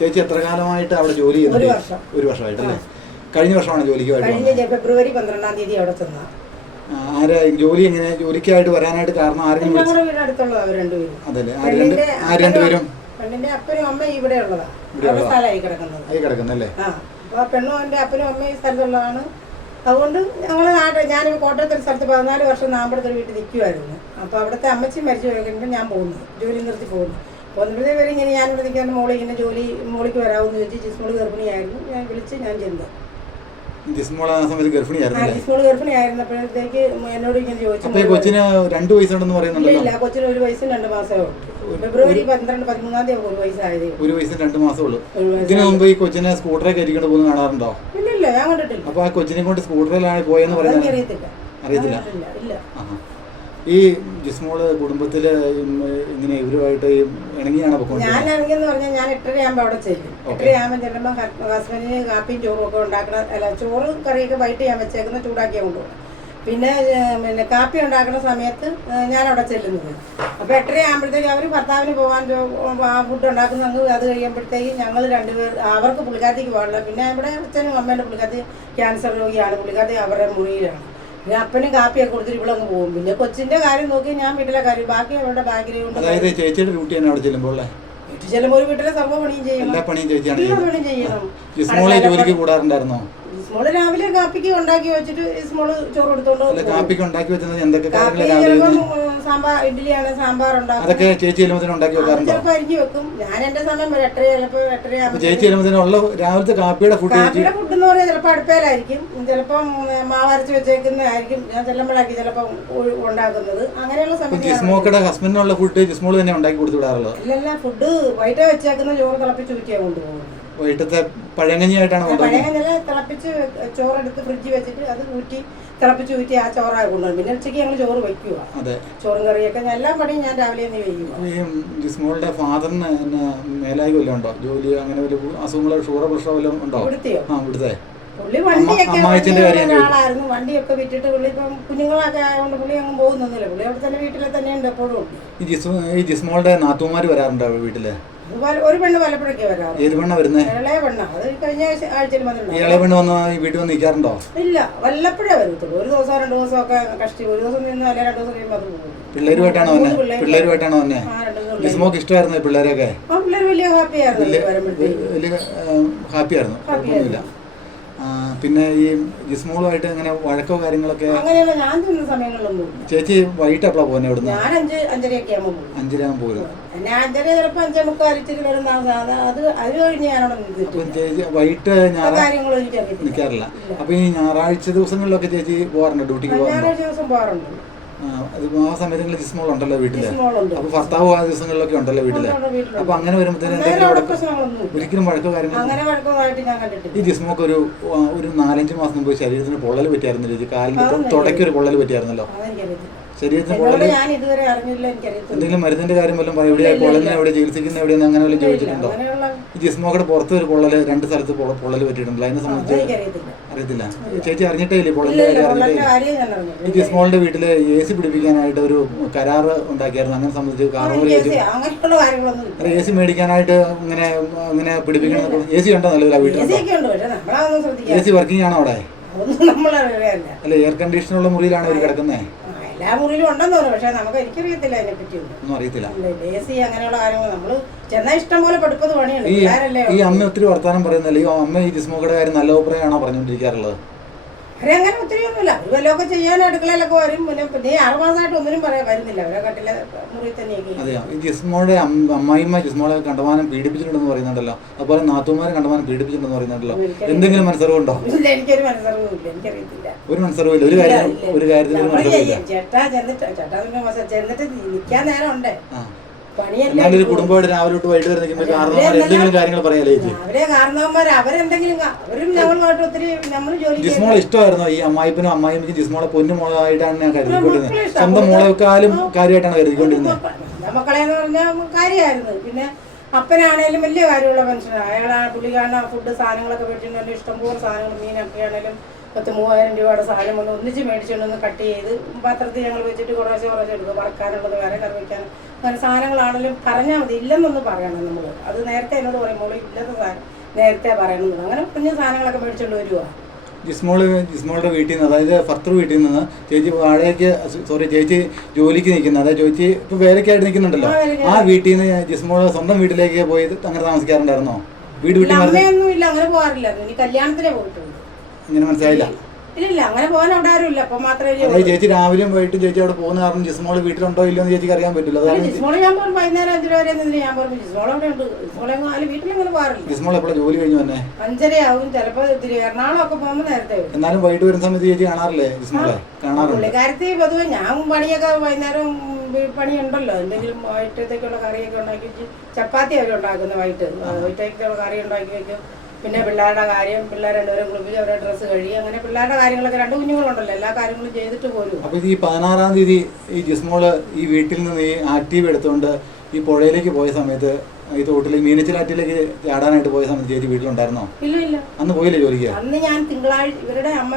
ചേച്ചി എത്ര കാലമായിട്ട് അവിടെ ജോലി ചെയ്യുന്നത്? ഒരു വർഷമായിട്ടല്ലേ? കഴിഞ്ഞ വർഷമാണ് ജോലിക്കായിട്ട്? ഫെബ്രുവരി 12-ാം തീയതി അവിടെ ചെന്ന. ആരാ ജോലി എങ്ങനെ ജോലിക്കായിട്ട് വരാനായിട്ട് കാരണം? ആരെങ്കിലും അതല്ലേ? ആര് രണ്ടുപേരും? പെണ്ണിന്റെ അപ്പനും അമ്മയും ഇവിടെ ഉള്ളതാ, സ്ഥലമായി കിടക്കുന്നല്ലേ? അപ്പൊ പെണ്ണും എന്റെ അപ്പനും അമ്മയും ഈ സ്ഥലത്തുള്ളതാണ്. അതുകൊണ്ട് ഞങ്ങള് ഞാനിപ്പോൾ കോട്ടയത്തെ ഒരു സ്ഥലത്ത് 14 വർഷം നാമ്പടത്തെ വീട്ടിൽ നിൽക്കുമായിരുന്നു. അപ്പോൾ അവിടുത്തെ അമ്മച്ചി മരിച്ചു പോയിട്ട് ഞാൻ പോകുന്നു, ജോലി നിർത്തി പോകുന്നു. പോകുന്നപ്പോഴേ വരെ ഇങ്ങനെ ഞാനിവിടെ നിൽക്കാൻ മോളെ ഇങ്ങനെ മോളിക്ക് വരാമെന്ന് ചോദിച്ചു. ജിസ്മോള് ഗർഭിണിയായിരുന്നു. ഞാൻ ചെന്നത്. ജിസ്മോൾ ആ സമയത്ത് ഗർഭിണിയായിരുന്നു? ജിസ്മോള് ഗർഭിണിയായിരുന്നപ്പോഴത്തേക്ക് എന്നോട് ഇങ്ങനെ ചോദിച്ചു. കൊച്ചിന് 2 വയസ്സുണ്ടെന്ന് പറയുന്നുണ്ടല്ലോ? ഇല്ല, കൊച്ചിന് 1 വയസ്സും 2 മാസമേ ഉള്ളൂ. ഫെബ്രുവരി 13-ാം തീയതി 1 വയസ്സായത്. 1 വയസ്സും 2 മാസമേ ഉള്ളൂ. ഇതിനു മുമ്പ് ഈ കൊച്ചിനെ സ്കൂട്ടറെ കയറ്റിക്കൊണ്ട് പോകുന്ന കാണാറുണ്ടോ? ഇല്ല, ഞാൻ കണ്ടിട്ടില്ല. അപ്പൊ ആ കൊച്ചിനെ കൊണ്ട് സ്കൂട്ടറിലാണ് പോയെന്ന് പറയുന്നത്? അറിയത്തില്ല. ഈ ജിസ്മോള് കുടുംബത്തില് ഇങ്ങനെ ഇവരുമായിട്ട് ഇണങ്ങിയാണ് ഞാൻ ഇണങ്ങിയെന്ന് പറഞ്ഞാൽ ഞാൻ 8:30 അവിടെ ചെല്ലും. 8:30 ചെല്ലുമ്പോൾ ഹസ്ബൻഡിന് കാപ്പിയും ചോറും ഒക്കെ ഉണ്ടാക്കണം. അല്ല, ചോറും കറിയൊക്കെ വൈകിട്ട് ഞാൻ വെച്ചേക്കുന്ന ചൂടാക്കിയാൽ കൊണ്ടുപോകും. പിന്നെ കാപ്പി ഉണ്ടാക്കുന്ന സമയത്ത് ഞാൻ അവിടെ ചെല്ലുന്നത്. അപ്പോൾ 8:30 അവർ ഭർത്താവിന് പോകാൻ ഫുഡ് ഉണ്ടാക്കുന്നത്. അത് കഴിയുമ്പോഴത്തേക്കും ഞങ്ങൾ രണ്ടുപേർ, അവർക്ക് പുള്ളിക്കാരത്തേക്ക് പോകാറില്ല. പിന്നെ ഇവിടെ അച്ഛനും അമ്മേൻ്റെ പുള്ളിക്കാരത്തി ക്യാൻസർ രോഗിയാണ്. പുള്ളിക്കാരത്തി അവരുടെ മുറിയിലാണ്. പിന്നെ അപ്പനും കാപ്പിയൊക്കെ കൊടുത്തിട്ട് ഇവിടെ അങ്ങ് പോകും. പിന്നെ കൊച്ചിന്റെ കാര്യം നോക്കി ഞാൻ വീട്ടിലെ കാര്യം ബാക്കി അവരുടെ ബാഗിലെ കൊണ്ട്. ചേച്ചിയുടെ ഡ്യൂട്ടിയാണ് അവിടെ ചെല്ലുമ്പോൾ? വീട്ടിൽ ചെല്ലുമ്പോൾ ഒരു വീട്ടിലെ സർവ്വ പണിയും ചെയ്യണം. ജോലിക്ക് കൂടാറുണ്ടായിരുന്നോ? ഇസ്മോള് രാവിലെ കാപ്പിക്ക് ഉണ്ടാക്കി വെച്ചിട്ട് ഇസ്മോള് ചോറ് എടുത്തോണ്ട് കാപ്പിക്ക് ഉണ്ടാക്കി വെച്ചത് എന്തൊക്കെ സാമ്പാർ, ഇഡ്ഡലിയാണ്, സാമ്പാർ ഉണ്ടാക്കും. അതൊക്കെ ചേച്ചി ഉണ്ടാക്കി വെക്കാറുണ്ടോ? ചിലപ്പോൾ അരിഞ്ഞു വെക്കും. ഞാൻ എന്റെ സമയം 8:30, ചിലപ്പോൾ 8:30. ചേച്ചി ഉള്ള രാവിലത്തെ കാപ്പിയുടെ ഫുഡ് എന്ന് പറഞ്ഞാൽ ചിലപ്പോൾ അടുപ്പയിലായിരിക്കും, ചിലപ്പം മാവരച്ച് വെച്ചേക്കുന്നതായിരിക്കും. ഞാൻ ചെല്ലുമ്പോഴാക്കി ചിലപ്പോൾ ഉണ്ടാക്കുന്നത്. അങ്ങനെയുള്ള സമയം ജിസ്മോക്കയുടെ ഹസ്ബൻഡിനുള്ള ഫുഡ് ജിസ്മോള് തന്നെ ഉണ്ടാക്കി കൊടുത്തു വിടാറുള്ളത്? ഇല്ല, ഫുഡ് വൈകിട്ട് വെച്ചേക്കുന്ന ചോറ് തിളപ്പിച്ച് ഊറ്റിയാ കൊണ്ടുപോകുന്നത്. വൈകിട്ടത്തെ പഴങ്കഞ്ഞിയായിട്ടാണ് തിളപ്പിച്ച് ചോറെടുത്ത് ഫ്രിഡ്ജിൽ വെച്ചിട്ട് അത് തിളപ്പിച്ച് ഊറ്റി ആ ചോറായി കൊണ്ടുപോകും. പിന്നെ ഉച്ചയ്ക്ക് ഞങ്ങൾ ചോറ് വയ്ക്കുക. ചോറും കറിയൊക്കെ എല്ലാ പണിയും ഞാൻ രാവിലെ തന്നെ വയ്ക്കും. ജിസ്മോളുടെ ഫാദറിന് മേലായി വല്ലതും ഉണ്ടോ? ജോലി അങ്ങനെ ഒരു അസുഖങ്ങളോ ഷുഗർ പ്രഷറോ വല്ലതും ഉണ്ടോ? ഇവിടുത്തെ പുള്ളി വണ്ടിയൊക്കെ ആളായിരുന്നു. വണ്ടിയൊക്കെ വിറ്റിട്ട് പുള്ളി ഇപ്പം കുഞ്ഞുങ്ങളൊക്കെ ആയതുകൊണ്ട് പുള്ളി അങ്ങ് പോകുന്നൊന്നുമില്ല. പുള്ളി അവിടെ തന്നെ വീട്ടിലെ തന്നെയുണ്ട് എപ്പോഴും. ഈ ജിസ്മോളുടെ നാത്തൂമാര് വരാറുണ്ടോ വീട്ടില്? ഒരു പെണ്ണ് വല്ലപ്പോഴൊക്കെ വരാം. ഏത് പെണ്ണ വരുന്നത്? ഇളയ പെണ്ണ. അത് കഴിഞ്ഞ ആഴ്ചയിൽ വന്നിട്ടുണ്ട്. ഇളയ പെണ്ണ് വന്ന് വീട്ടിൽ വന്ന് നിൽക്കാറുണ്ടോ? ഇല്ല, വല്ലപ്പോഴേ വരത്തുള്ളൂ. ഒരു ദിവസം 2 ദിവസമൊക്കെ കഷ്ടി. ഒരു ദിവസം നിന്ന് അല്ലെ 2 ദിവസം കഴിയുമ്പോൾ അത് പോകും. പിള്ളേരുമായിട്ടാണോ വന്നെ? ജിസ്മോക്ക് ഇഷ്ടമായിരുന്നു പിള്ളേരൊക്കെ? പിള്ളേർ വലിയ ഹാപ്പിയായിരുന്നു. വലിയ ഹാപ്പിയായിരുന്നു, കുഴപ്പമൊന്നുമില്ല. പിന്നെ ഈ ജിസ്മോളുമായിട്ട് അങ്ങനെ വഴക്കോ കാര്യങ്ങളൊക്കെ? അങ്ങനെയുള്ള ഞാൻ ചെന്ന സമയങ്ങളിലൊന്നും. ചേച്ചി വൈകിട്ട് എപ്പോഴാണ് പോകുന്നത് ഇവിടുന്ന്? ഞാൻ 5:30 ആകുമ്പോൾ പോകും. 5:30 ആകുമ്പോൾ പോരും? ഞാൻ 5:30 ചിലപ്പോൾ 5:45 വരുന്ന അത് കഴിഞ്ഞ് ഞാനവിടെ നിന്നിട്ട്. ചേച്ചി വൈകിട്ട് നിൽക്കാറില്ല? അപ്പൊ ഈ ഞായറാഴ്ച ദിവസങ്ങളിലൊക്കെ ചേച്ചി പോകാറുണ്ട് ഡ്യൂട്ടിക്ക്? ഞായറാഴ്ച ദിവസം പോകാറുണ്ട്. ആ സമയങ്ങളിൽ ജിസ്മോൾ ഉണ്ടല്ലോ വീട്ടില്. അപ്പൊ ഭർത്താവ് ആ ദിവസങ്ങളിലൊക്കെ ഉണ്ടല്ലോ വീട്ടില്. അപ്പൊ അങ്ങനെ വരുമ്പോഴത്തേനും ഒരിക്കലും വഴക്കോ കാര്യങ്ങൾ? ഈ ജിസ്മോക്ക് ഒരു 4-5 മാസം മുമ്പ് ശരീരത്തിന് പൊള്ളൽ പറ്റിയായിരുന്നില്ല ചേച്ചി? കാലിന്റെ തുടക്കൊരു പൊള്ളൽ പറ്റിയായിരുന്നല്ലോ? ശരീരത്തിന് പൊള്ളൽ എന്തെങ്കിലും മരുന്നിന്റെ കാര്യം വല്ലതും പറയും? എവിടെയാ പൊള്ളലിനെ, എവിടെ ചികിത്സിക്കുന്ന എവിടെയെന്ന് അങ്ങനെ വല്ലതും ചോദിച്ചിട്ടുണ്ടോ? ഈ ജിസ്മോക്കയുടെ പുറത്ത് ഒരു പൊള്ളല് 2 സ്ഥലത്ത് പൊള്ളൽ പറ്റിയിട്ടുണ്ടല്ലോ, അതിനെ സംബന്ധിച്ച് അറിയത്തില്ല? ചേച്ചി അറിഞ്ഞിട്ടേ ഇല്ലേ പൊള്ളലിന്റെ കാര്യം? അറിഞ്ഞിട്ടേ? ഈ ജിസ്മോളിന്റെ വീട്ടില് AC പിടിപ്പിക്കാനായിട്ട് ഒരു കരാറ് ഉണ്ടാക്കിയായിരുന്നു. അങ്ങനെ സംബന്ധിച്ച് AC മേടിക്കാനായിട്ട് ഇങ്ങനെ പിടിപ്പിക്കണം. AC ഉണ്ടോ നിലവിൽ വീട്ടിൽ? AC വർക്കിംഗ് ആണോ അവിടെ? അല്ല, എയർ കണ്ടീഷനുള്ള മുറിയിലാണ് അവർ കിടക്കുന്നത്? എല്ലാ മുറിയിലും ഉണ്ടെന്ന് പറഞ്ഞു. പക്ഷെ നമുക്ക് എനിക്കറിയത്തില്ല അതിനെ പറ്റിയൊന്നും. അറിയത്തില്ല. AC അങ്ങനെയുള്ള കാര്യങ്ങൾ നമ്മള് ചെന്നാൽ ഇഷ്ടം പോലെ പഠിപ്പത് പണിയാണ്. ഈ അമ്മ ഒത്തിരി വർത്താനം പറയുന്നല്ലേ? ഈ അമ്മ ഈ ജിസ്മോക്കയുടെ കാര്യം നല്ല അഭിപ്രായമാണോ പറഞ്ഞുകൊണ്ടിരിക്കാറുള്ളത്? അവരങ്ങനെ ഒത്തിരി ഒന്നുമില്ല. അവർ വല്ലതൊക്കെ ചെയ്യാൻ അടുക്കളയിലൊക്കെ വരും. പിന്നെ 6 മാസമായിട്ട് ഒന്നിനും വരുന്നില്ല. അവരെ കട്ടിലെ മുറി തന്നെയൊക്കെ. അതെയോ? ഈ ജിസ്മോളുടെ അമ്മായിമ്മ ജിസ്മോളെ കണ്ടമാനം പീഡിപ്പിച്ചിട്ടുണ്ടെന്ന് പറയുന്നുണ്ടല്ലോ, അതുപോലെ നാത്തൂമാരെ കണ്ടമാനം പീഡിപ്പിച്ചിട്ടുണ്ടെന്ന് പറയുന്നുണ്ടല്ലോ. എന്തെങ്കിലും മനസ്സറിവുണ്ടോ? ഇല്ല, എനിക്കൊരു മനസ്സറിവില്ല. എനിക്കറിയത്തില്ല. ഒരു മനസ്സറിവില്ല? ഒരു കാര്യത്തിൽ ചേട്ടാ ചെന്നിട്ട് നിൽക്കാൻ നേരം ഉണ്ട്. എന്നാലൊരു കുടുംബമായിട്ട് രാവിലെ തൊട്ട് വൈകിട്ട് വരെ നിൽക്കുമ്പോൾ കാരണവന്മാർ എന്തെങ്കിലും കാര്യങ്ങൾ പറയാലേ ചേച്ചി? അവരെ കാരണവന്മാർ അവരെന്തെങ്കിലും അവരും ഞങ്ങളുമായിട്ട് ഒത്തിരി നമ്മൾ ജോലി. ജിസ്മോളെ ഇഷ്ടമായിരുന്നോ? ഈ അമ്മായിപ്പനും അമ്മായിമ്മയ്ക്കും ജിസ്മോളെ പൊന്നു മോളായിട്ടാണ് ഞാൻ കരുതിക്കൊണ്ടിരുന്നത്. സ്വന്തം മോളെക്കാളും കാര്യമായിട്ടാണ് കരുതിക്കൊണ്ടിരുന്നത്. മക്കളെന്ന് പറഞ്ഞാൽ കാര്യമായിരുന്നു. പിന്നെ അപ്പനാണേലും വലിയ കാര്യമുള്ള മനുഷ്യനാണ്. അയാളാണ് പുള്ളിക്കാരൻ ഫുഡ് സാധനങ്ങളൊക്കെ വെച്ചിട്ടുണ്ടെങ്കിൽ ഇഷ്ടംപോലെ സാധനങ്ങൾ, മീനൊക്കെ ആണെങ്കിലും 3000 രൂപയുടെ സാധനം കൊണ്ട് ഒന്നിച്ച് മേടിച്ചുകൊണ്ടൊന്ന് കട്ട് ചെയ്ത് പാത്രത്തിൽ ഞങ്ങൾ വെച്ചിട്ട് കുറേശ്ശെ എടുക്കും. വറക്കാനുള്ളത് വേറെ, കറി വയ്ക്കാൻ അങ്ങനെ സാധനങ്ങളാണെങ്കിലും പറഞ്ഞാൽ മതി. ഇല്ലെന്നൊന്ന് പറയണം നമ്മൾ. അത് നേരത്തെ എന്നോട് പറയുമ്പോൾ ഇല്ലാത്ത സാധനം നേരത്തെ പറയണമെന്ന്. അങ്ങനെ കുഞ്ഞു സാധനങ്ങളൊക്കെ മേടിച്ചുകൊണ്ട് വരുവാ. ജിസ്മോളുടെ വീട്ടിൽ നിന്ന്, അതായത് ഭർത്തൃ വീട്ടിൽ നിന്ന് ചേച്ചി വാടകയ്ക്ക് ചേച്ചി ജോലിക്ക് നിൽക്കുന്നത്, അതായത് ചേച്ചി ഇപ്പോൾ വേലയ്ക്കായിട്ട് നിൽക്കുന്നുണ്ടല്ലോ, ആ വീട്ടിൽ നിന്ന് ജിസ്മോള് സ്വന്തം വീട്ടിലേക്ക് പോയി അങ്ങനെ താമസിക്കാറുണ്ടായിരുന്നോ? അമ്മയൊന്നും ഇല്ല, അങ്ങനെ പോകാറില്ല. ഇനി കല്യാണത്തിനേ പോയിട്ടുള്ളൂ. ഇങ്ങനെ മനസ്സിലായില്ല? ഇല്ല, അങ്ങനെ പോകാൻ അവിടെ ആരും ഇല്ല. അപ്പൊ മാത്രമേ ചേച്ചി രാവിലെയും വൈകിട്ടും ചേച്ചി അവിടെ പോകുന്ന കാരണം ജിസ്മോള് വീട്ടിലുണ്ടോ ഇല്ലോ എന്ന് ചേച്ചിക്ക് അറിയാൻ പറ്റില്ല. ജിസ്മോള് ഞാൻ പോകും വൈകുന്നേരം 5 വരെ ഞാൻ പറഞ്ഞു ജിസ്മോൾ അവിടെ ഉണ്ട്. ജിസ്മോളെ വീട്ടിലെങ്ങനെ പോകാറില്ല. ജിസ്മോൾ എപ്പോഴും ജോലി കഴിഞ്ഞു തന്നെ 5:30 ആവും. ചിലപ്പോ എറണാകുളം ഒക്കെ പോകുമ്പോൾ നേരത്തെ വരും. എന്നാലും വൈകിട്ട് വരുന്ന സമയത്ത് ചേച്ചി കാണാറില്ലേ ജിസ്മോളെ? കാണാറുണ്ട്. പുള്ളിക്കാരത്തി പൊതുവെ ഞാൻ പണിയൊക്കെ വൈകുന്നേരം പണിയുണ്ടല്ലോ, എന്തെങ്കിലും വൈകിട്ടത്തേക്കുള്ള കറിയൊക്കെ ഉണ്ടാക്കി ചപ്പാത്തി അവർ ഉണ്ടാക്കുന്ന വൈകിട്ടത്തേക്കുള്ള കറി ഉണ്ടാക്കി വെക്കും. പിന്നെ പിള്ളേരുടെ കാര്യം, പിള്ളേർ രണ്ടുപേരും കുളിപ്പിച്ച് അവരുടെ ഡ്രസ്സ് കഴുകി, അങ്ങനെ പിള്ളേരുടെ കാര്യങ്ങളൊക്കെ 2 കുഞ്ഞുങ്ങളുണ്ടല്ലോ, എല്ലാ കാര്യങ്ങളും ചെയ്തിട്ട് പോരും. അപ്പൊ ഈ 16-ാം തീയതി ഈ ജിസ്മോള് ഈ വീട്ടിൽ നിന്ന് ഈ ആക്റ്റീവ് എടുത്തുകൊണ്ട് ഈ പുഴയിലേക്ക് പോയ സമയത്ത്, ഈ തോട്ടിലേക്ക് മീനച്ചിലാറ്റിലേക്ക് ചാടാനായിട്ട് പോയ സമയത്ത് ചേച്ചി വീട്ടിലുണ്ടായിരുന്നോ? ഇല്ല, അന്ന് പോയില്ലേ ജോലിക്ക്? അന്ന് ഞാൻ തിങ്കളാഴ്ച ഇവരുടെ അമ്മ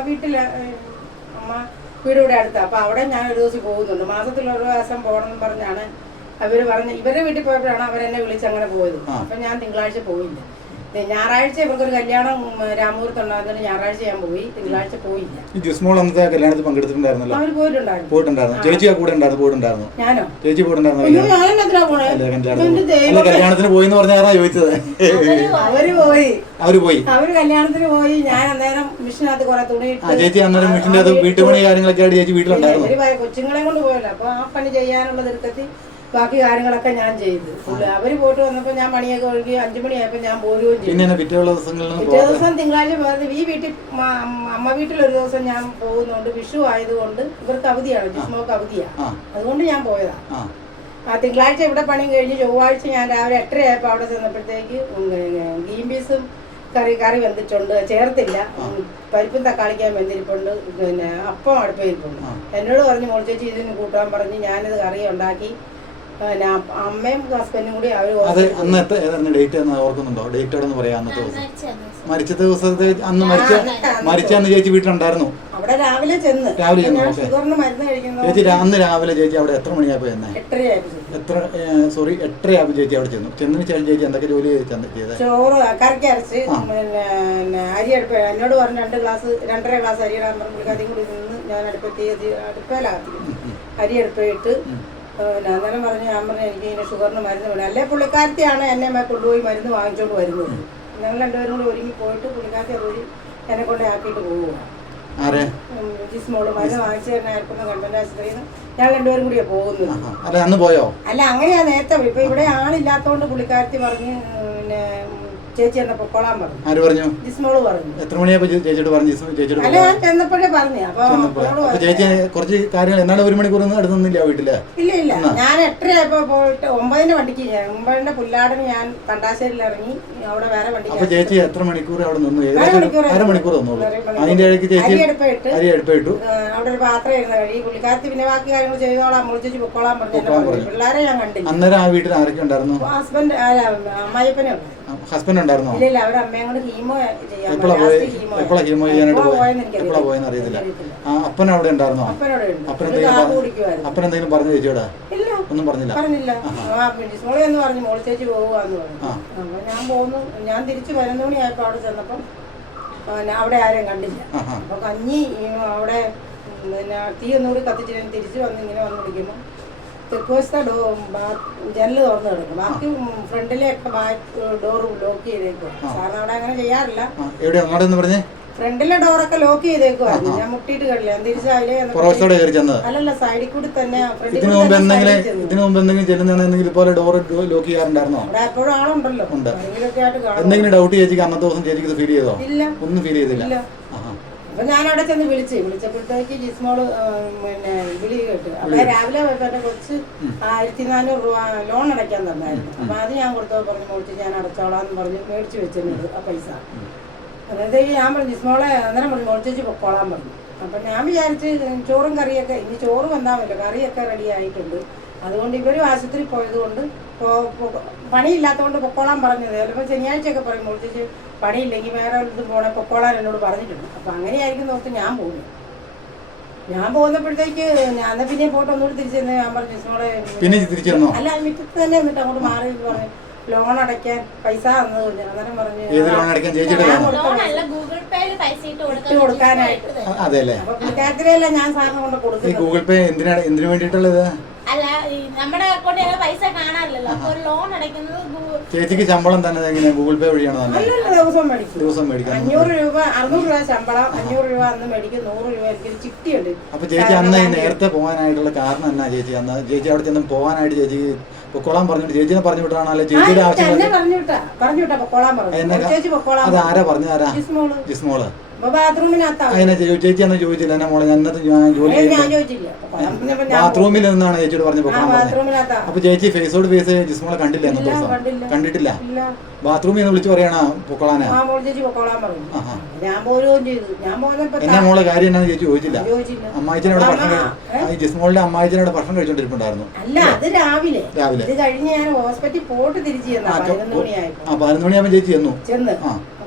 വീട് ഇവിടെ അടുത്താണ്. അപ്പൊ അവിടെ ഞാൻ ഒരു ദിവസം പോകുന്നുണ്ട്. മാസത്തിൽ ഒരു ദിവസം പോകണമെന്ന് പറഞ്ഞാണ് അവര് പറഞ്ഞ്. ഇവരുടെ വീട്ടിൽ പോയപ്പോഴാണ് അവരെന്നെ വിളിച്ച് അങ്ങനെ പോയത്. അപ്പൊ ഞാൻ തിങ്കളാഴ്ച പോയില്ല. ഞായറാഴ്ച ഇവർക്കൊരു കല്യാണം രാമൂർത്തുണ്ടായിരുന്നു. ഞായറാഴ്ച ഞാൻ പോയി, തിങ്കളാഴ്ച പോയില്ല. ജിസ്മോൾ അന്നത്തെ കല്യാണത്തിൽ പങ്കെടുത്തിട്ടുണ്ടായിരുന്നല്ലോ? അവർ പോയിട്ടുണ്ടായിരുന്നു. ചേച്ചി കൂടെ പോയിട്ടുണ്ടായിരുന്നു? ഞാനോ? ചേച്ചി പോയിട്ടുണ്ടായിരുന്നു? കല്യാണത്തിന് പോയെന്ന് പറഞ്ഞാ ചോദിച്ചത്. അവര് പോയി കല്യാണത്തിന് പോയി. ഞാൻ അന്നേരം മിഷനകത്ത് കുറെ തുണി. ചേച്ചി അന്നേരം മിഷന്റെ അത് വീട്ടുപണി കാര്യങ്ങളൊക്കെ ആയിട്ട് ചേച്ചി വീട്ടിലുണ്ടായിരുന്നു. കൊച്ചുങ്ങളെ കൊണ്ട് പോയല്ലോ. അപ്പൊ ആ പണി ചെയ്യാനുള്ള തിരുക്കത്തിൽ ബാക്കി കാര്യങ്ങളൊക്കെ ഞാൻ ചെയ്തു. അവര് പോയിട്ട് വന്നപ്പോ ഞാൻ പണിയൊക്കെ ഒഴുകി 5 മണിയായപ്പോ ഞാൻ പോരുകയും ചെയ്തു. പിറ്റേ ദിവസം തിങ്കളാഴ്ച പോയത്. ഈ വീട്ടിൽ അമ്മ വീട്ടിൽ ഒരു ദിവസം ഞാൻ പോകുന്നുണ്ട്. വിഷു ആയതുകൊണ്ട് ഇവർക്ക് അവധിയാണ്, ജിസ്മോക്ക് അവധിയാണ്. അതുകൊണ്ട് ഞാൻ പോയതാ. തിങ്കളാഴ്ച ഇവിടെ പണി കഴിഞ്ഞ് ചൊവ്വാഴ്ച ഞാൻ രാവിലെ 8:30 ആയപ്പോ അവിടെ ചെന്നപ്പോഴത്തേക്ക് ഗ്രീൻ പീസും കറി വെന്തിട്ടുണ്ട്, ചേർത്തില്ല. പരിപ്പും തക്കാളിക്കാൻ വെന്തിരിപ്പുണ്ട്. പിന്നെ അപ്പം അടുപ്പിരിപ്പുണ്ട്. എന്നോട് പറഞ്ഞു മോൾ ചേച്ചി ഇതിന് കൂട്ടാൻ പറഞ്ഞ് ഞാനിത് കറി ഉണ്ടാക്കി. അമ്മയും ഹസ്ബൻഡും കൂടി അത് അന്നത്തെ ഡേറ്റ് ഓർക്കുന്നുണ്ടോ? ഡേറ്റ് എവിടെ പറയാം? അന്നത്തെ ദിവസം മരിച്ച ദിവസത്തെ അന്ന് മരിച്ച അന്ന് ചേച്ചി വീട്ടിലുണ്ടായിരുന്നു? അവിടെ രാവിലെ ചെന്ന് ഷുഗറിന് മരുന്ന് കഴിക്കുന്നു. ചേച്ചി അന്ന് രാവിലെ ചേച്ചി അവിടെ എത്ര മണിയായപ്പോ ചെന്നേ? 8:30 ആയപ്പോ ചേച്ചി അവിടെ ചെന്നതിന് ശേഷം ചേച്ചി എന്തൊക്കെ ജോലി ചെയ്തത്? ചോറ് കറിക്ക് അരച്ച്, പിന്നെ അരി അടുപ്പ. എന്നോട് പറഞ്ഞു 2.5 ഗ്ലാസ് അരി ഇടാൻ പറഞ്ഞു. അതിൽ കൂടി നിന്ന് ഞാൻ അടുപ്പയിലാകത്തി അരി അടുപ്പിട്ട് അന്നേരം പറഞ്ഞു. ഞാൻ പറഞ്ഞു എനിക്ക് ഇങ്ങനെ ഷുഗറിന് മരുന്ന് വേണം. അല്ലെ പുള്ളിക്കാരത്തിയാണ് എന്നെ കൊണ്ടുപോയി മരുന്ന് വാങ്ങിച്ചോണ്ട് വരുന്നത്. ഞങ്ങൾ രണ്ടുപേരും കൂടി ഒരുങ്ങി പോയിട്ട് പുള്ളിക്കാരത്തെ പോയി എന്നെ കൊണ്ട് ആക്കിയിട്ട് പോവുക. ജിസ്മോള് മരുന്ന് വാങ്ങിച്ചു തന്നെ ആയിരിക്കുന്ന ഗവൺമെന്റ് ആശുപത്രിയിൽ നിന്ന് ഞാൻ രണ്ടുപേരും കൂടിയാ പോകുന്നത്. അല്ല, അങ്ങനെയാ നേരത്തെ. ഇപ്പൊ ഇവിടെ ആളില്ലാത്തോണ്ട് പുള്ളിക്കാരത്തി പറഞ്ഞ് പിന്നെ ചേച്ചി എന്നെ പൊക്കോളാൻ പറഞ്ഞു. ജിസ്മോള് പറഞ്ഞു. എത്ര മണിയായപ്പോ ചേച്ചിയോട് പറഞ്ഞു? അല്ല, ഞാൻ ചെന്നപ്പോഴേ പറഞ്ഞു. അപ്പൊ ചേച്ചി കുറച്ച് കാര്യങ്ങൾ എന്നാലും 1 മണിക്കൂർ അടുത്തൊന്നുമില്ല വീട്ടില്? ഇല്ല. ഞാൻ 8:30 ആയപ്പോ പോയിട്ട് 9:00 വണ്ടിക്ക് 9:00 പുല്ലാടിന് ഞാൻ തണ്ടാശ്ശേരിയിൽ ഇറങ്ങി. അവിടെ വേറെ വണ്ടിക്ക്. അപ്പൊ ചേച്ചി എത്ര മണിക്കൂർ അവിടെ നിന്നു? അരമണിക്കൂർ തന്നോളൂ. അതിന്റെ ഇടയ്ക്ക് ചേച്ചി അരി അടുപ്പിട്ടു. അവിടെ ഒരു പാത്രം ഇരുന്ന കഴി. പുള്ളിക്കാരത്തി പിന്നെ ബാക്കി കാര്യങ്ങൾ ചെയ്തോളാം, മോൾ ചേച്ചി പൊക്കോളാൻ പറഞ്ഞു. പിള്ളേരെ ഞാൻ കണ്ടില്ല. അന്നേരം ആ വീട്ടിൽ ആരൊക്കെ ഉണ്ടായിരുന്നു? ഹസ്ബൻഡ് അമ്മായിപ്പനെ ഹസ്ബൻഡ് ഉണ്ടായിരുന്നോ? ഇല്ല, അവരുടെ അമ്മയും കൂടെ ഹീമോ ചെയ്യാൻ. എപ്പോഴാ ഹീമോ ചെയ്യാനായിട്ട് എപ്പോഴാ പോയെന്ന് അറിയത്തില്ല. അപ്പൻ അവിടെ ഉണ്ടായിരുന്നോ? അപ്പൻ എന്തെങ്കിലും പറഞ്ഞു ചേച്ചിയോടെ? ഒന്നും പറഞ്ഞില്ല. എന്ന് പറഞ്ഞു മോൾ ചേച്ചി പോവാന്ന് പറഞ്ഞു. അപ്പൊ ഞാൻ പോന്നു. ഞാൻ തിരിച്ചു 11 മണിയായപ്പോ അവിടെ ചെന്നപ്പോ അവിടെ ആരെയും കണ്ടില്ല. അപ്പൊ കഞ്ഞി അവിടെ പിന്നെ തീ ഒന്നുകൂടി കത്തിച്ച് ഞാൻ തിരിച്ചു വന്ന് ഇങ്ങനെ വന്ന് പിടിക്കുമ്പോ തെക്കുവശത്തെ ജനല് തുറന്നു കിടക്കും. ബാക്കി ഫ്രണ്ടിലെയൊക്കെ ഡോറ് ലോക്ക് ചെയ്തേക്കുക. സാറിന് അവിടെ അങ്ങനെ ചെയ്യാറില്ല. ഫ്രണ്ടിലെ ഡോറൊക്കെ ലോക്ക് ചെയ്തേക്കുവായിരുന്നു. ഞാൻ മുട്ടിയിട്ട് കളില്ല. തിരിച്ചാവില്ലേ അല്ലല്ല, സൈഡിൽ കൂടി തന്നെ. അവിടെ എപ്പോഴും ആളുണ്ടല്ലോ. എന്തെങ്കിലും ഡൗട്ട് ചേച്ചിക്ക് അന്നത്തെ ദിവസം ചേച്ചിക്ക് ഫീൽ ചെയ്തോ? ഇല്ല, ഒന്നും ഫീൽ ചെയ്തില്ല. അപ്പൊ ഞാൻ അവിടെ ചെന്ന് വിളിച്ചപ്പോഴത്തേക്ക് ജിസ്മോള് പിന്നെ വിളി കേട്ടു. അപ്പൊ രാവിലെ പോയപ്പോ എന്റെ കൊച്ച് 1400 രൂപ ലോൺ അടയ്ക്കാൻ തന്നായിരുന്നു. അപ്പൊ അത് ഞാൻ കൊടുത്തപ്പോ പറഞ്ഞു മോളിച്ച് ഞാൻ അടച്ചോളാന്ന് പറഞ്ഞു മേടിച്ചു വെച്ചിട്ടുണ്ട് ആ പൈസ. അന്നേരത്തേക്ക് ഞാൻ പറഞ്ഞു ജിസ്മോളെ അന്നേരം പറഞ്ഞു മോളിച്ചേച്ചി പൊക്കോളാൻ പറഞ്ഞു. അപ്പൊ ഞാൻ വിചാരിച്ച് ചോറും കറിയൊക്കെ ഇനി ചോറ് വന്നാമല്ലോ, കറിയൊക്കെ റെഡി ആയിട്ടുണ്ട്. അതുകൊണ്ട് ഇവരും ആശുപത്രി പോയത് കൊണ്ട് പണിയില്ലാത്തതുകൊണ്ട് പൊക്കോളാൻ പറഞ്ഞത്. ചിലപ്പോൾ ശനിയാഴ്ചയൊക്കെ പറയും മുറിച്ച് പണിയില്ലെങ്കിൽ വേറെ ഇതും പോണേ പൊക്കോളാൻ എന്നോട് പറഞ്ഞിട്ടുണ്ട്. അപ്പം അങ്ങനെയായിരിക്കും നോർത്ത് ഞാൻ പോകുന്നു. ഞാൻ പോകുന്നപ്പോഴത്തേക്ക് ഞാൻ പിന്നെ പോയിട്ട് ഒന്നുകൂടി തിരിച്ചു തന്നെ ഞാൻ പറഞ്ഞു ജിസ്മോളെ അല്ല മിറ്റത്ത് തന്നെ എന്നിട്ട് അങ്ങോട്ട് മാറി പറഞ്ഞു ലോൺ അടയ്ക്കാൻ പൈസ തന്നത് അന്നേരം പറഞ്ഞു കൊടുക്കാനായിട്ട്. അപ്പൊ പുള്ളിക്കാരത്തിനെയല്ല ഞാൻ സാറിന് കൊണ്ട് കൊടുക്കുന്നത്. ഗൂഗിൾ പേ എന്തിനു വേണ്ടിയിട്ടുള്ളത്? അല്ല നമ്മുടെ അക്കൗണ്ടിൽ പൈസ കാണാറില്ലല്ലോ, അപ്പൊ ഒരു ലോൺ അടയ്ക്കുന്നത്. ചേച്ചിക്ക് ശമ്പളം തന്നെ എങ്ങനെയാ ഗൂഗിൾ പേ വഴിയാണോ തന്നെ? ദിവസം മേടിക്കും 500 രൂപ 600 രൂപ ശമ്പളം, 500 രൂപ അന്ന് മേടിക്കും, 100 രൂപ എനിക്ക് ചിട്ടിയുണ്ട്. അപ്പൊ ചേച്ചി അന്ന് നേരത്തെ പോകാനായിട്ടുള്ള കാരണം എന്നാ ചേച്ചി? അന്ന് ചേച്ചി അവിടെ ചെന്ന് പോകാനായിട്ട് ചേച്ചി പൊക്കോളാൻ പറഞ്ഞിട്ട് ചേച്ചിനെ പറഞ്ഞു വിട്ടാണോ അല്ലെ ചേച്ചിയുടെ ആവശ്യം? അത് ആരാ പറഞ്ഞാരാ? ജിസ്മോള്. അതിനെ ചേച്ചി അന്ന് ചോദിച്ചില്ല എന്നെ മോളെ ഞാൻ ജോലി ബാത്റൂമിൽ നിന്നാണ് ചേച്ചിയോട് പറഞ്ഞു പൊക്കോളാൻ പറഞ്ഞത്. അപ്പൊ ചേച്ചി ഫേസോട് ഫേസ് ജിസ്മോളെ കണ്ടില്ല അന്നത്തെ ദിവസം? കണ്ടിട്ടില്ല. ബാത്റൂമിൽ നിന്ന് വിളിച്ചു പറയണ പൊക്കോളാനാ? എന്നെ മോളെ കാര്യം എന്നാന്ന് ചേച്ചി ചോദിച്ചില്ല? അമ്മായിച്ചനോട് ഭക്ഷണം ജിസ്മോളുടെ അമ്മായിച്ചനോട് ഭക്ഷണം കഴിച്ചോണ്ടിരിപ്പുണ്ടായിരുന്നു. അല്ല അത് രാവിലെ കഴിഞ്ഞ് ഞാൻ ഹോസ്പിറ്റലിൽ പോയിട്ട് തിരിച്ചു 11 മണിയാകുമ്പോ ചേച്ചി ചെന്നു.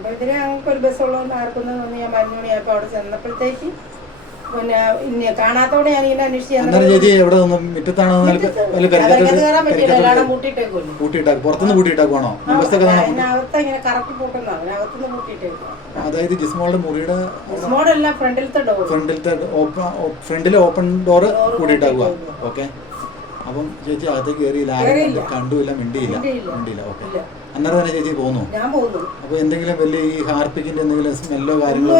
അപ്പോഴത്തേക്ക് ഞങ്ങൾക്ക് ഒരു ബസ്സുള്ളതുകൊണ്ട് ആർക്കൊന്നും ഞാൻ 11 മണിയായപ്പോ അവിടെ ചെന്നപ്പോഴത്തേക്ക് പിന്നെ കാണാത്തോടെ ഞാൻ ഇങ്ങനെ പുറത്തുനിന്ന് പൂട്ടിയിട്ടേക്കുവാണോ? ഇങ്ങനെ കറക്റ്റ് പൂട്ടുന്നതാണ്, അകത്തുനിന്ന് പൂട്ടിയിട്ടേക്കും. അതായത് ജിസ്മോളുടെ മുറിയുടെ ഫ്രണ്ടിലെ ഓപ്പൺ ഡോറ് പൂട്ടിയിട്ടേക്കുക. ഓക്കെ. അപ്പം ചേച്ചി അകത്തേക്ക് കയറിയില്ല, കണ്ടുമില്ല, മിണ്ടിയില്ല. ഓക്കെ. അന്നേരം തന്നെ ചേച്ചി പോന്നു. അപ്പൊ എന്തെങ്കിലും വലിയ ഈ ഹാർപ്പിക്കിന്റെ എന്തെങ്കിലും സ്മെല്ലോ കാര്യങ്ങളോ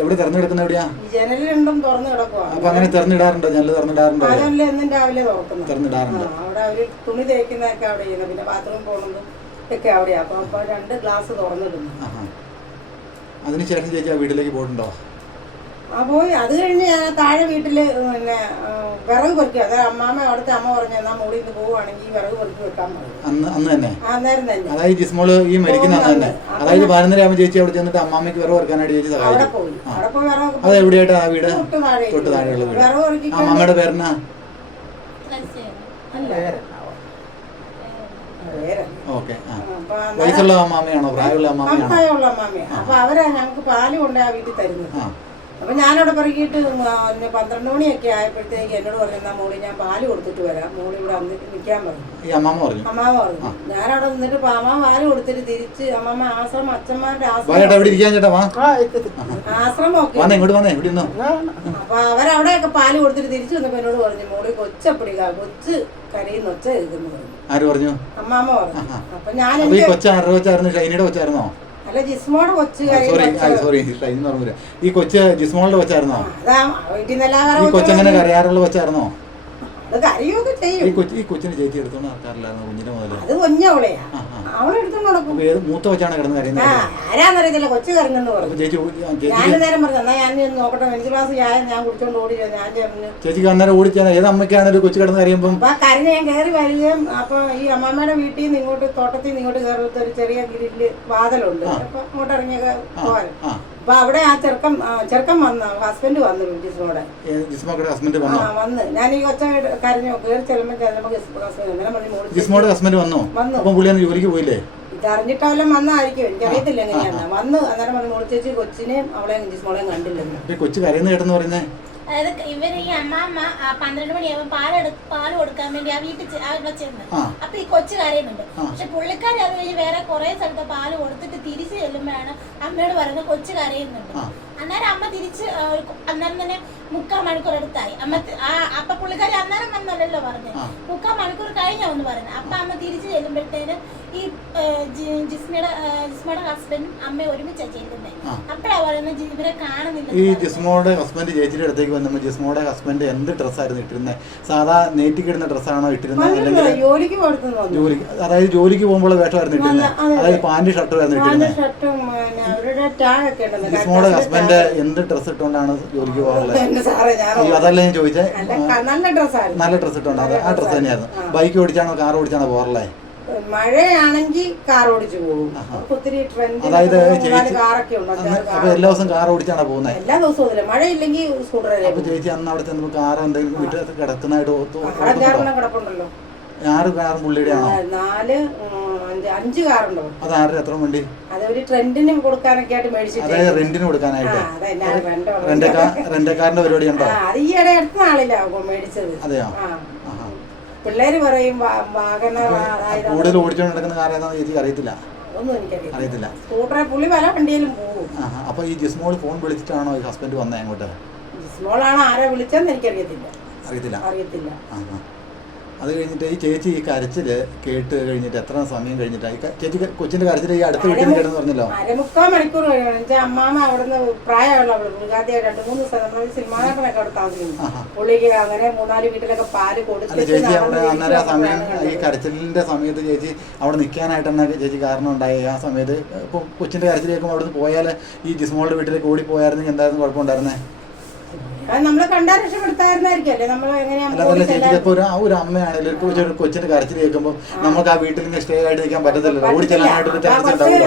എവിടെ തെരഞ്ഞെടുക്കുന്ന എവിടെയാ? ജനലുണ്ടും തുറന്നു കിടക്കുക. അപ്പൊ അങ്ങനെ തെരഞ്ഞിടാറുണ്ടോ? ജനല് തെരഞ്ഞിടാറുണ്ടോ? എന്നും രാവിലെ തുറക്കുന്നു. തെരഞ്ഞിടാറുണ്ട്. അവിടെ അവര് തുണി തേക്കുന്നതൊക്കെ അവിടെ ചെയ്യുന്നത്, പിന്നെ ബാത്റൂം പോകുന്നത് ഒക്കെ അവിടെയാ. അപ്പൊ 2 ഗ്ലാസ് തുറന്നിടുന്നു. അതിനുശേഷം ചേച്ചി ആ വീട്ടിലേക്ക് പോയിട്ടുണ്ടോ? പോയി. അത് കഴിഞ്ഞ് ഞാൻ താഴെ വീട്ടില് പിന്നെ വിറക് പെറുക്കി. അതായത് അമ്മാമ്മ അവിടുത്തെ അമ്മ പറഞ്ഞു എന്നാ മോളിൽ നിന്ന് പോവുകയാണെങ്കിൽ വിറക് പെറുക്കി വെക്കാൻ പറഞ്ഞു. അന്ന് തന്നെ? അന്നേരം തന്നെ. അതായത് ജിസ്മോള് ഈ മരിക്കുന്ന അന്ന് തന്നെ? അതായത് 11 ആകുമ്പോൾ ചേച്ചി അവിടെ ചെന്നിട്ട് അമ്മാമ്മയ്ക്ക് വിറക് പെറുക്കാനായിട്ട് ചേച്ചി സഹായിച്ചു? അത് എവിടെയായിട്ടാ ആ വീട്? തൊട്ട് താഴെയുള്ള വീട്. അമ്മമ്മയുടെ പേരെന്നാ? ഓക്കെ. വയസ്സുള്ള അമ്മാമ്മയാണോ? പ്രായമുള്ള അമ്മാമ്മയാണോ? പ്രായമുള്ള അമ്മാമ്മയാണ്. അപ്പൊ അവരാ ഞങ്ങൾക്ക് പാല് കൊണ്ട് ആ വീട്ടിൽ തരുന്നത്. അപ്പൊ ഞാനവിടെ പറക്കിയിട്ട് 12 മണിയൊക്കെ ആയപ്പോഴത്തേക്ക് എന്നോട് പറഞ്ഞു എന്നാ മോളി ഞാൻ പാല് കൊടുത്തിട്ട് വരാം, മോളി ഇവിടെ വന്നിട്ട് നിൽക്കാൻ പറഞ്ഞു. അമ്മാമ്മ പറഞ്ഞു. ഞാനവിടെ നിന്നിട്ട് അമ്മാമ്മ പാല് കൊടുത്തിട്ട് തിരിച്ച് അമ്മാമ്മ ആശ്രമം അച്ഛന്മാരുടെ ആശ്രമമൊക്കെ. അപ്പൊ അവരവിടെയൊക്കെ പാല് കൊടുത്തിട്ട് തിരിച്ചു വന്നപ്പോ എന്നോട് പറഞ്ഞു മോളി കൊച്ചപ്പടിക്ക കൊച്ച് കരയുന്ന ഒച്ച കേൾക്കുന്നു പറഞ്ഞു. ആര് പറഞ്ഞു? അമ്മാമ്മ പറഞ്ഞു. അപ്പൊ ഞാൻ അല്ല ജിസ്മോളുടെ കൊച്ച് ഈ കൊച്ച് ജിസ്മോളുടെ കൊച്ചായിരുന്നോ? ഈ കൊച്ചെങ്ങനെ കരയാറുള്ള കൊച്ചായിരുന്നോ? അത് കരയൊക്കെ ചെയ്യും. ഈ കൊച്ചിന് ചേച്ചി എടുത്തോണ്ട് നടക്കാറില്ലായിരുന്നു കുഞ്ഞിനെ മുതൽ? അത് കുഞ്ഞവളെയാ, അവളെ എടുത്തോണ്ട് നടക്കും. മൂത്ത കൊച്ചാണ് കിടന്ന് കരയുന്നത്? ആരാന്നറിയത്തില്ല, കൊച്ചു കരഞ്ഞെന്ന് പറഞ്ഞു. ഞാൻ നേരം പറഞ്ഞു എന്നാ ഞാൻ നോക്കട്ടെ, എനിക്ക് ക്ലാസ് ചായ ഞാൻ കുടിച്ചോണ്ട് ഓടി. ഞാൻ പറഞ്ഞു ചേച്ചിക്ക് അന്നേരം ഓടിച്ചാൽ ഏത് അമ്മയ്ക്കാണ് ഒരു കൊച്ചു കിടന്ന് കരയുമ്പം? അപ്പൊ കരഞ്ഞ് ഞാൻ കയറി വരികയും അപ്പൊ ഈ അമ്മമ്മയുടെ വീട്ടിൽ നിന്ന് ഇങ്ങോട്ട് തോട്ടത്തിൽ നിന്ന് ഇങ്ങോട്ട് കയറുന്ന ഒരു ചെറിയ ഗ്രില്ല് വാതിലുണ്ട്. അപ്പൊ അങ്ങോട്ട് ഇറങ്ങിയ പോകാൻ. അപ്പൊ അവിടെ ആ ചെറുക്കൻ വന്നു, ഹസ്ബൻഡ് വന്നു ജിസ്മോടെ. വന്ന് ഞാൻ ഈ കൊച്ച കരഞ്ഞു കയറി ജിസ്മോടെ ഹസ്ബൻഡ് വന്നു. ജോലിക്ക് പോയില്ലേ? ഇതറിഞ്ഞിട്ടെല്ലാം വന്നായിരിക്കും, എനിക്കറിയത്തില്ല എങ്ങനെയാണ്. വന്ന് അന്നേരം പറഞ്ഞു മോളി ചേച്ചി കൊച്ചിനെയും അവളെ ജിസ്മോളെയും കണ്ടില്ലെന്ന്. കൊച്ചു കരയുന്ന കേട്ടെന്ന് പറയുന്നേ? അതായത് ഇവര് ഈ അമ്മാമ്മ 12 മണിയാവുമ്പോ പാല് കൊടുക്കാൻ വേണ്ടി ആ വീട്ടിൽ ചെന്ന് അപ്പൊ ഈ കൊച്ചു കരയുന്നുണ്ട്. പക്ഷെ പുള്ളിക്കാരി അത് കഴിഞ്ഞ് വേറെ കുറെ സ്ഥലത്ത് പാല് കൊടുത്തിട്ട് തിരിച്ചു ചെല്ലുമ്പോഴാണ് അമ്മയോട് പറയുന്നത് കൊച്ചു കരയുന്നുണ്ട്. അന്നേരം അമ്മ തിരിച്ച് അന്നേരം തന്നെ 3/4 മണിക്കൂർ അടുത്തായി. അപ്പൊ പുള്ളിക്കാരി അന്നേരം വന്നല്ലോ പറഞ്ഞു, 3/4 മണിക്കൂർ കഴിഞ്ഞാ ഒന്ന് പറഞ്ഞു. അപ്പൊ അമ്മ തിരിച്ചു ചെല്ലുമ്പോഴത്തേന് ഈ ജിസ്മയുടെ ഹസ്ബൻഡ് അമ്മ ഒരുമിച്ചാ ചെല്ലുന്നത്. അപ്പഴാ പറയുന്നത് ഇവരെ കാണുന്നില്ല. ഈ ജിസ്മോയുടെ ഹസ്ബൻഡ് ചേച്ചിയുടെ അടുത്തേക്ക് വന്നപ്പോൾ ജിസ്മോയുടെ ഹസ്ബൻഡ് എന്ത് ഡ്രസ്സായിരുന്നു ഇട്ടിരുന്നത്? സാധാ നെറ്റിക്ക് ഇടുന്ന ഡ്രസ്സാണോ ഇട്ടിരുന്നത്? അല്ലെങ്കിൽ ജോലിക്ക്, അതായത് ജോലിക്ക് പോകുമ്പോൾ വേഷമായിരുന്നു ഇട്ടിരുന്നത്? അതായത് പാന്റ് ഷർട്ടുമായിരുന്നു ഇട്ടിരുന്നത്? ജിസ്മോയുടെ ഹസ്ബൻഡ് എന്ത് ഡ്രസ്സ് ഇട്ടുകൊണ്ടാണ് ജോലിക്ക് പോകാറുള്ളത്? അതല്ല ഞാൻ ചോദിച്ചേ. നല്ല ഡ്രസ്സ് ഇട്ടുണ്ടോ? ആ ഡ്രസ്സ് തന്നെയായിരുന്നു. ബൈക്ക് ഓടിച്ചാണോ കാർ ഓടിച്ചാണോ പോകാറുള്ളത്? മഴയാണെങ്കിൽ കാർ ഓടിച്ചു പോകും. ഒത്തിരി അതായത് കാറൊക്കെ ഉണ്ട്. അപ്പൊ എല്ലാ ദിവസവും കാർ ഓടിച്ചാണ് പോകുന്നത്? എല്ലാ ദിവസവും ഇല്ല, മഴയില്ലെങ്കിൽ സ്കൂട്ടറിൽ. അപ്പൊ ചേച്ചി അന്ന് അവിടെ ചെന്നപ്പോ കാർ എന്തെങ്കിലും വീട്ടിൽ കിടക്കുന്നതായിട്ട് കിടപ്പുണ്ടല്ലോ? 6 കാറും പുള്ളിയുടെ ആണോ? 5 കാറുണ്ടോ? അത് ആരുടെ എത്ര വണ്ടി? അതൊരു ട്രെൻഡിന് കൊടുക്കാനൊക്കെ ആയിട്ട് മേടിച്ചിട്ട്. അതായത് റെന്റിന് കൊടുക്കാനായിട്ട് റെന്റക്കാരന്റെ പരിപാടി ഉണ്ടോ? അത് ഈയിടെ അടുത്ത നാളിലാ മേടിച്ചത്. അതെയോ? പിള്ളേര് പറയും കൂടുതൽ ഓടിച്ചോണ്ട് നടക്കുന്ന കാർ ഏതാണെന്ന് ചേച്ചി അറിയത്തില്ല? ഒന്നും എനിക്കറിയത്തില്ല. സ്കൂട്ടറെ പുള്ളി പല വണ്ടിയിലും പോകും. അപ്പൊ ഈ ജിസ്മോൾ ഫോൺ വിളിച്ചിട്ടാണോ ഈ ഹസ്ബൻഡ് വന്നത് അങ്ങോട്ട്? ജിസ്മോളാണ് ആരാ വിളിച്ചെന്ന് എനിക്കറിയത്തില്ല. അറിയത്തില്ല. അത് കഴിഞ്ഞിട്ട് ഈ ചേച്ചി ഈ കരച്ചില് കേട്ട് കഴിഞ്ഞിട്ട് എത്ര സമയം കഴിഞ്ഞിട്ടാ ചേച്ചി കൊച്ചിന്റെ കരച്ചിൽ ഈ അടുത്ത വീട്ടിൽ കിടന്ന് പറഞ്ഞല്ലോ? 3/4 മണിക്കൂർ കഴിയണം. അമ്മാമ അവിടുന്ന് പ്രായമുള്ള മൃഗാദിയ 2-3 സ്ഥലങ്ങളിൽ സിനിമാനൊക്കെ അവിടെ താമസിക്കുന്നു. പുള്ളിക്ക് അങ്ങനെ 3-4 വീട്ടിലൊക്കെ പാല് കൊടുത്തിട്ട് ചേച്ചി അവിടെ അന്നേരം ആ സമയം ഈ കരച്ചിലിന്റെ സമയത്ത് ചേച്ചി അവിടെ നിൽക്കാനായിട്ടാണ് ചേച്ചി കാരണം ഉണ്ടായി. ആ സമയത്ത് ഇപ്പൊ കൊച്ചിന്റെ കരച്ചിൽ കേൾക്കുമ്പോൾ അവിടുന്ന് പോയാൽ ഈ ജിസ്മോളുടെ വീട്ടിലേക്ക് ഓടി പോയായിരുന്നെങ്കിൽ എന്തായിരുന്നു കുഴപ്പമുണ്ടായിരുന്നേ? നമ്മളെ കണ്ടാ രക്ഷപ്പെടുത്തായിരുന്നായിരിക്കല്ലേ നമ്മൾ ചേച്ചിക്ക് ഒരു അമ്മയാണെങ്കിലും കൊച്ചിന്റെ കരച്ചിൽ കേൾക്കുമ്പോൾ നമുക്ക് ആ വീട്ടിൽ നിന്ന് സ്റ്റേ ആയിട്ട് നിൽക്കാൻ പറ്റത്തില്ലല്ലോ, ഓടി ചെല്ലാനായിട്ട്.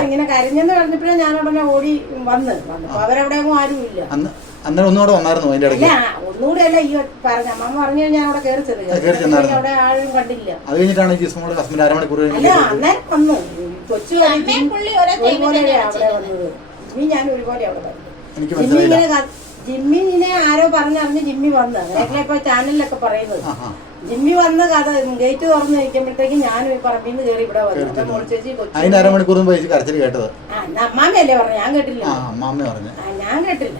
ഇങ്ങനെ കരഞ്ഞെന്ന് പറഞ്ഞപ്പോഴേ ഞാൻ ഉടനെ ഓടി വന്ന് അവരവിടെ ആരും ഇല്ല. അന്നേരം ഒന്നുകൂടെ വന്നായിരുന്നു അതിന്റെ ഇടയ്ക്ക്? ഒന്നുകൂടെ അല്ല, ഈ പറഞ്ഞു അമ്മ പറഞ്ഞു ഞാൻ അവിടെ കയറി ചെന്നു. അവിടെ ആരും കണ്ടില്ല. അത് കഴിഞ്ഞിട്ടാണ് ജിസ്മോളുടെ ഹസ്ബൻഡ് 1/2 മണിക്കൂർ അന്നേരം വന്നു. കൊച്ചു ഒരുപോലെ അവിടെ വന്നത്. ഞാൻ ഒരുപോലെ അവിടെ വന്നു. എനിക്ക് മനസ്സിലായില്ല. ജിമ്മിനെ ആരോ പറഞ്ഞറിഞ്ഞ് ജിമ്മി വന്ന് അങ്ങനെയൊക്കെ ഇപ്പൊ ചാനലിലൊക്കെ പറയുന്നത്. ജിമ്മി വന്ന് കഥ ഗേറ്റ് തുറന്ന് കഴിക്കുമ്പോഴത്തേക്കും ഞാൻ പറമ്പിന്ന് കയറി ഇവിടെ വന്നു. ചേച്ചി അതിന് 1/2 മണിക്കൂർ കരച്ചിൽ കേട്ടത് അമ്മാമ്മയല്ലേ പറഞ്ഞു, ഞാൻ കേട്ടില്ല. ഞാൻ കേട്ടില്ല.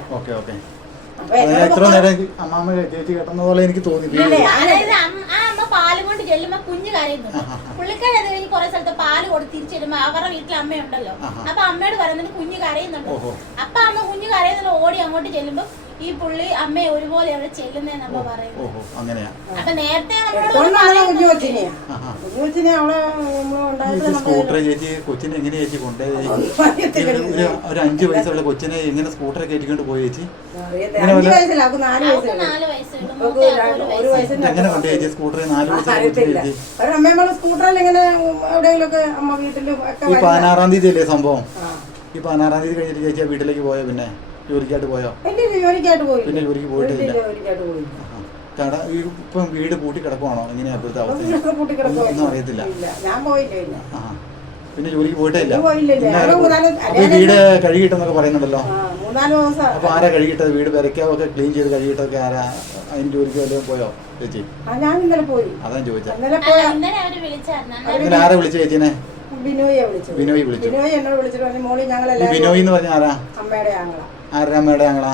എത്ര നേരം അമ്മാമ്മ ചേച്ചി കേട്ടെന്ന പോലെ എനിക്ക് തോന്നി. അമ്മ പാല് കൊണ്ട് ചെല്ലുമ്പോ കുഞ്ഞു കരയുന്നു. പുള്ളിക്കാരി അത് കഴിഞ്ഞ് കുറെ സ്ഥലത്ത് പാല് കൊടുത്ത് തിരിച്ചു ചെല്ലുമ്പോ അവരുടെ വീട്ടിൽ അമ്മയുണ്ടല്ലോ. അപ്പൊ അമ്മയോട് പറയുന്നത് കുഞ്ഞു കരയുന്നുണ്ടോ? അപ്പൊ അമ്മ കുഞ്ഞു കരയുന്നല്ലോ ഓടി അങ്ങോട്ട് ചെല്ലുമ്പോ ഈ പുള്ളി അമ്മയെ ഒരുപോലെ അവിടെ ചെല്ലുന്നേന്ന് അമ്മ പറയുന്നു. അപ്പൊ നേരത്തെ സ്കൂട്ടർ ചേച്ചി കൊച്ചിനെ എങ്ങനെ ചേച്ചി കൊണ്ടുപോയി? ഒരു 5 വയസ്സുള്ള കൊച്ചിനെ എങ്ങനെ സ്കൂട്ടറെ കയറ്റിക്കൊണ്ട് പോയി ചേച്ചി? എങ്ങനെ കൊണ്ടു ചേച്ചി സ്കൂട്ടറെ? 4 വയസ്സുള്ള ഈ 16-ാം തീയതി അല്ലേ സംഭവം? ഈ 16-ാം തീയതി കഴിഞ്ഞിട്ട് ചേച്ചി വീട്ടിലേക്ക് പോയോ? പിന്നെ ജോലിക്കായിട്ട് പോയോ? പിന്നെ ജോലിക്ക് പോയിട്ടില്ല. ഇപ്പം വീട് പൂട്ടി കിടക്കുവാണോ? എങ്ങനെയാ ഇപ്പോഴത്തെ അവസ്ഥ? ഒന്നും അറിയത്തില്ല. പിന്നെ ജോലിക്ക് പോയിട്ടേ ഇല്ല. അപ്പൊ വീട് കഴുകിയിട്ടെന്നൊക്കെ പറയുന്നുണ്ടല്ലോ. അപ്പൊ ആരാ കഴുകിയിട്ടത്? വീട് പെരക്കാവൊക്കെ ക്ലീൻ ചെയ്ത് കഴുകിയിട്ടൊക്കെ ആരാ? അതിന് ജോലിക്ക് വല്ലതും പോയോ ചേച്ചി? അതാണ് ചോദിച്ചത്. ആരാ വിളിച്ച ചേച്ചിനെ? ബിനോയ് വിളിച്ചു. ബിനോയ് എന്ന് പറഞ്ഞ ആരാ? ആരുടെ അമ്മയുടെ ആങ്ങളാ?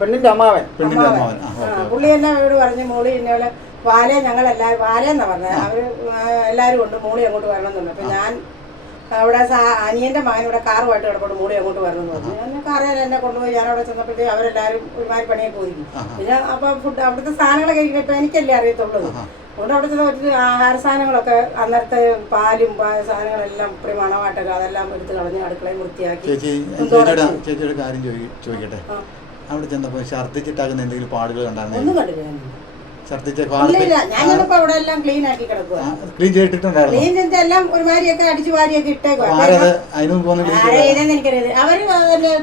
പെണ്ണിന്റെ അമ്മാവൻ. പുള്ളി എന്നെ അവരോട് പറഞ്ഞു മോളി ഇന്നലെ ഞങ്ങളെല്ലാവരും വാലെന്നാ പറഞ്ഞത്. അവര് എല്ലാരും കൊണ്ട് മോളി അങ്ങോട്ട് വരണം എന്നുണ്ട്. അപ്പൊ ഞാൻ അവിടെ അനിയന്റെ മകൻ ഇവിടെ കാറുമായിട്ട് കിടപ്പുണ്ട്, മോളി അങ്ങോട്ട് വരണം എന്ന് പറഞ്ഞു. ഞാൻ കാറിൽ എന്നെ കൊണ്ടുപോയി. ഞാൻ അവിടെ ചെന്നപ്പോഴത്തേക്ക് അവരെല്ലാരും ഒരുമാതിരി പണിയെ പോയി. പിന്നെ അപ്പൊ ഫുഡ് അവിടുത്തെ സാധനങ്ങളൊക്കെ ഇപ്പൊ എനിക്കല്ലേ അറിയത്തുള്ളൂ. അതുകൊണ്ട് അവിടുത്തെ ഒത്തിരി ആഹാര സാധനങ്ങളൊക്കെ അന്നേരത്തെ പാലും സാധനങ്ങളെല്ലാം ഇപ്പറി മണമായിട്ടൊക്കെ അതെല്ലാം എടുത്ത് കളഞ്ഞ് അടുക്കളയും വൃത്തിയാക്കി. ചേച്ചിയുടെ കാര്യം ചോദിക്കട്ടെ, അവിടെ ചെന്നപ്പോ ഛർദ്ദിച്ചിട്ടാകുന്ന എന്തെങ്കിലും പാടുകൾ കണ്ടായിരുന്നു? ഒന്നും കണ്ടില്ല. ഞാനിപ്പോ അവിടെ എല്ലാം ക്ലീൻ ആക്കി കിടക്കുക. ക്ലീൻ ചെയ്തിട്ടുണ്ടായിരുന്നു. എല്ലാം ഒരുമാതിരിയൊക്കെ അടിച്ചു വാരിയൊക്കെ ഇട്ടേക്കും. എനിക്കറിയാം. അവര്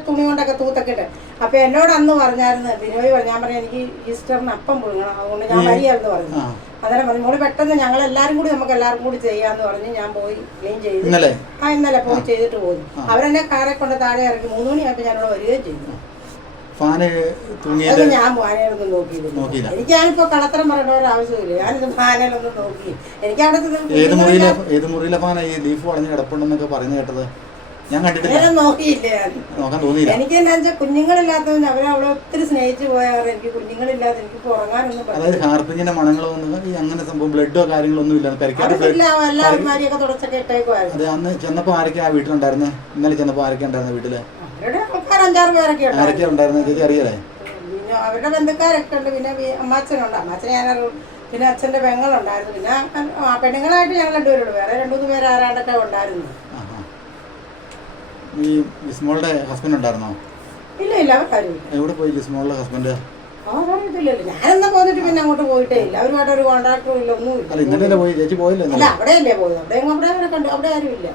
തുണി കൊണ്ടൊക്കെ തൂത്തൊക്കെ ഇട്ട്. അപ്പൊ എന്നോട് അന്ന് പറഞ്ഞായിരുന്നു ബിനോയ് ഞാൻ പറഞ്ഞു എനിക്ക് ഈസ്റ്ററിന് അപ്പം പുഴുങ്ങണം, അതുകൊണ്ട് ഞാൻ വരികയാണെന്ന് പറഞ്ഞു. അന്നേരം പറഞ്ഞു മോള് പെട്ടെന്ന് ഞങ്ങൾ എല്ലാരും കൂടി നമുക്ക് എല്ലാവർക്കും കൂടി ചെയ്യാന്ന് പറഞ്ഞ് ഞാൻ പോയി ക്ലീൻ ചെയ്തു. ഇന്നലെ പോയി ചെയ്തിട്ട് പോയി. അവരെന്നെ കാറെ കൊണ്ട് താഴെ ഇറക്കി 3 മണിയായപ്പോ ഞാനിവിടെ വരികയും ചെയ്തു. ഞാൻ ഫാനയിലൊന്നും നോക്കിയില്ല. എനിക്കാണിപ്പോ കളത്തരം പറയേണ്ട ഒരു ആവശ്യമില്ല. ഞാനിത് ഫാനയിലൊന്നും നോക്കി. എനിക്ക് ഏത് മുറിയിലെ ഫാന ഈ ലീഫ് വളഞ്ഞ് കിടപ്പുണ്ടെന്നൊക്കെ പറഞ്ഞു കേട്ടത് ഞാൻ കണ്ടിട്ടില്ല. നോക്കാൻ തോന്നിയില്ല. എനിക്ക് എന്താ വെച്ചാൽ കുഞ്ഞുങ്ങളില്ലാത്തവന് അവരെ ഒത്തിരി സ്നേഹിച്ചു പോയാറ്. എനിക്ക് കുഞ്ഞുങ്ങളില്ലാതെ എനിക്ക് ഉറങ്ങാനൊന്നും പറ്റില്ല. അതായത് ഹാർപ്പിങ്ങിന്റെ മണങ്ങളൊന്നും അങ്ങനെ സംഭവം ബ്ലഡോ കാര്യങ്ങളൊന്നും ഇല്ല. എല്ലാവരും തുടച്ചൊക്കെ ഇട്ടേക്കുവായിരുന്നു. അതെ, അന്ന് ചെന്നപ്പോ ആരൊക്കെയാ വീട്ടിലുണ്ടായിരുന്നേ? ഇന്നലെ ചെന്നപ്പോ ആരൊക്കെ ഉണ്ടായിരുന്നു വീട്ടില്? ആൾക്കാർ 5-6 പേരൊക്കെ ഉണ്ടായിരുന്നു. ചേച്ചി അറിയാലേ? അവരുടെ ബന്ധുക്കാരൊക്കെ ഉണ്ട്. പിന്നെ അമ്മാച്ചനുണ്ട്. അമ്മാച്ചനെ ഞാനറിയും. പിന്നെ അച്ഛന്റെ പെങ്ങളുണ്ടായിരുന്നു. പിന്നെ പെണ്ണുങ്ങളായിട്ട് ഞങ്ങൾ 2 പേരുള്ളൂ. വേറെ 2-3 പേര് ആരാണ്ടൊക്കെ ഉണ്ടായിരുന്നു. ഈ ജിസ്മോളുടെ ഹസ്ബൻഡ് ഉണ്ടായിരുന്നോ? ഇല്ല, അവർക്കാരും എവിടെ പോയി ജിസ്മോളുടെ ഹസ്ബൻഡ്? അതറിയത്തില്ലല്ലോ. ഞാനെന്നാ പോന്നിട്ട് പിന്നെ അങ്ങോട്ട് പോയിട്ടേ ഇല്ല. അവരുമായിട്ട് ഒരു കോൺട്രാക്ടറും ഇല്ല, ഒന്നുമില്ല. അല്ല ഇന്നലെ പോയി ചേച്ചി പോയില്ല? അല്ല അവിടെയല്ലേ പോയത്. അവിടെ അവരെ കണ്ടു. അവിടെ ആരും ഇല്ല.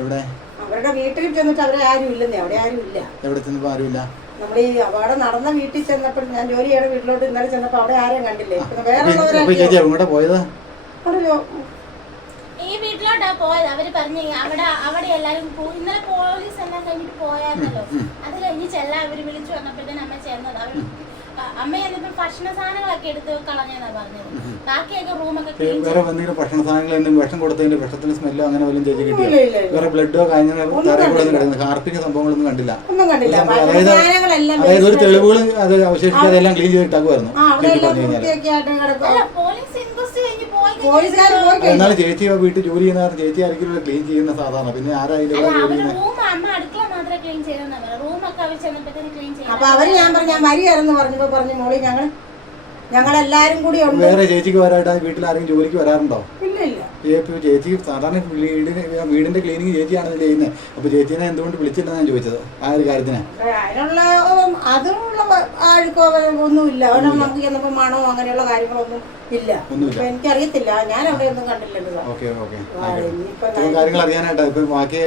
എവിടെ? അവരുടെ വീട്ടിൽ ചെന്നിട്ട് അവരെ ആരും ഇല്ലെന്നേ. അവിടെ ആരും ഇല്ല. എവിടെ ചെന്നപ്പോ ആരുമില്ല? നമ്മൾ ഈ അവിടെ നടന്ന വീട്ടിൽ ചെന്നപ്പോൾ ഞാൻ ജോലി ചെയ്യണ വീട്ടിലോട്ട് ഇന്നലെ ചെന്നപ്പോ അവിടെ ആരെയും കണ്ടില്ലേ. വേറെ ചേച്ചി എങ്ങോട്ടാ പോയത്? ഈ വീട്ടിലോട്ടാ പോയത്. അവര് പറഞ്ഞു അവിടെ എല്ലാരും ഇന്നലെ പോലീസ് എല്ലാം കഴിഞ്ഞിട്ട് പോയായിരുന്നല്ലോ. അത് കഴിഞ്ഞ് ചെല്ലാൻ അവര് വിളിച്ചു പറഞ്ഞപ്പോഴത്തേനും അമ്മ ചെന്നത്. അവര് അമ്മ ചെന്നപ്പോ ഭക്ഷണ സാധനങ്ങളൊക്കെ എടുത്ത് കളഞ്ഞെന്നാ പറഞ്ഞത്. ബാക്കിയൊക്കെ റൂമൊക്കെ വേറെ എന്തെങ്കിലും ഭക്ഷണ സാധനങ്ങൾ വിഷം കൊടുത്തതിന്റെ വിഷത്തിന്റെ സ്മെല്ലോ അങ്ങനെ വല്ലതും ചേച്ചി കിട്ടിയോ? വേറെ ബ്ലഡോ കഴിഞ്ഞ ഹാർപ്പിംഗ് സംഭവങ്ങളൊന്നും കണ്ടില്ല. അതായത് ഒരു തെളിവുകൾ അത് അവശേഷിച്ച് അതെല്ലാം ക്ലീൻ ചെയ്തിട്ടാക്കുമായിരുന്നു ചേച്ചി പറഞ്ഞു കഴിഞ്ഞാൽ. എന്നാലും ചേച്ചി വീട്ടിൽ ജോലി ചെയ്യുന്ന ചേച്ചി ആരെങ്കിലും ക്ലീൻ ചെയ്യുന്ന സാധാരണ, പിന്നെ ആരായാലും അപ്പൊ അവര് ഞാൻ വരികയായിരുന്നു പറഞ്ഞപ്പോ പറഞ്ഞു മോളി ഞങ്ങളെല്ലാരും കൂടി ഉണ്ട്. വേറെ ചേച്ചിക്ക് വരായിട്ട് വീട്ടിൽ ആരെങ്കിലും ജോലിക്ക് വരാറുണ്ടോ? ഇല്ല ഇല്ല. ചേച്ചി സാധാരണ വീടിന്റെ ക്ലീനിങ് ചേച്ചിയാണല്ലോ ചെയ്യുന്നത്. അപ്പൊ ചേച്ചീനെ എന്തുകൊണ്ട് വിളിച്ചില്ലെന്ന് ഞാൻ ചോദിച്ചത് ആ ഒരു കാര്യത്തിന്. അതിനുള്ള ആൾക്കോ ഒന്നുമില്ല. അവിടെ നമുക്ക് ചെന്നപ്പോ മണോ അങ്ങനെയുള്ള കാര്യങ്ങളൊന്നും ഇല്ല. എനിക്കറിയത്തില്ല, ഞാൻ അവിടെ ഒന്നും കണ്ടില്ലല്ലോ. ഓക്കെ കാര്യങ്ങൾ അറിയാനായിട്ടാ ഇപ്പൊ ബാക്കി